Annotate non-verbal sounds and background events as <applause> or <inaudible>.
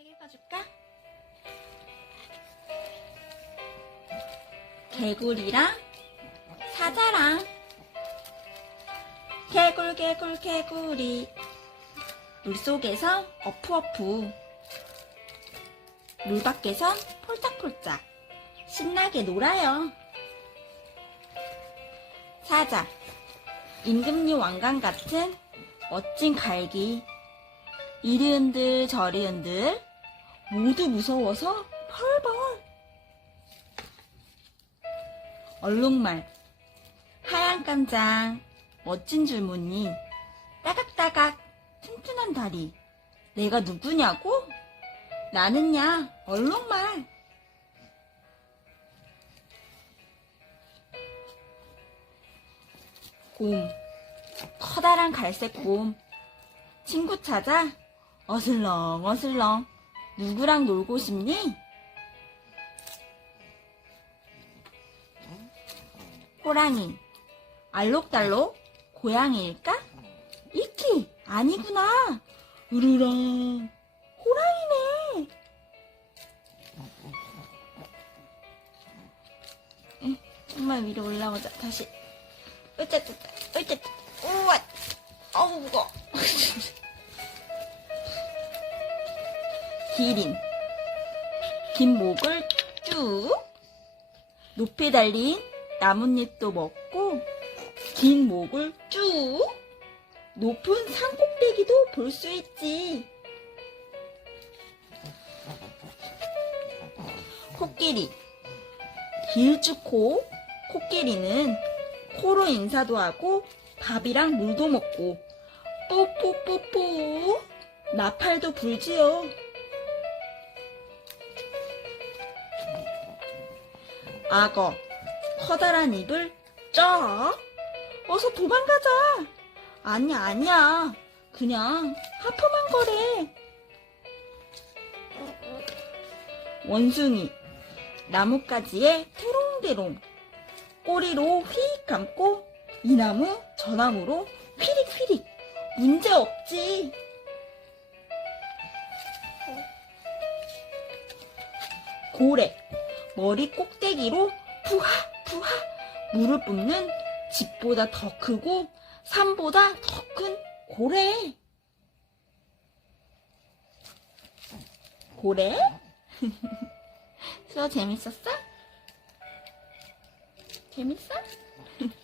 책 읽어줄까? 개구리랑 사자랑. 개굴 개굴 개구리. 물속에서 어프어프 물 밖에선 폴짝폴짝. 신나게 놀아요. 사자. 임금님 왕관 같은 멋진 갈기. 이리 흔들 저리 흔들 모두 무서워서 펄펄. 얼룩말. 하얀 깜장. 멋진 줄무늬. 따각따각. 튼튼한 다리. 내가 누구냐고? 나는야 얼룩말. 곰. 커다란 갈색 곰. 친구 찾아. 어슬렁 어슬렁 누구랑 놀고 싶니? 호랑이 알록달록 고양이일까? 이키 아니구나. 으르렁 호랑이네. 응, 정말 위로 올라오자. 다시. 으짜짜짜 으짜짜 우와. 어우 무거워 <laughs> 기린 긴 목을 쭉 높이 달린 나뭇잎도 먹고 긴 목을 쭉 높은 산 꼭대기도 볼 수 있지 코끼리 길쭉코 코끼리는 코로 인사도 하고 밥이랑 물도 먹고 뽀뽀뽀뽀 나팔도 불지요. 악어 커다란 입을 쫙 어서 도망가자. 아니야 아니야 그냥 하품한 거래. 원숭이 나뭇가지에 대롱대롱 꼬리로 휙 감고 이 나무 저 나무로 휘릭휘릭 문제 없지. 고래 머리 꼭대기로 부하 부하 물을 뿜는 집보다 더 크고 산보다 더 큰 고래. 고래? <laughs> 수어 재밌었어? 재밌어? <laughs>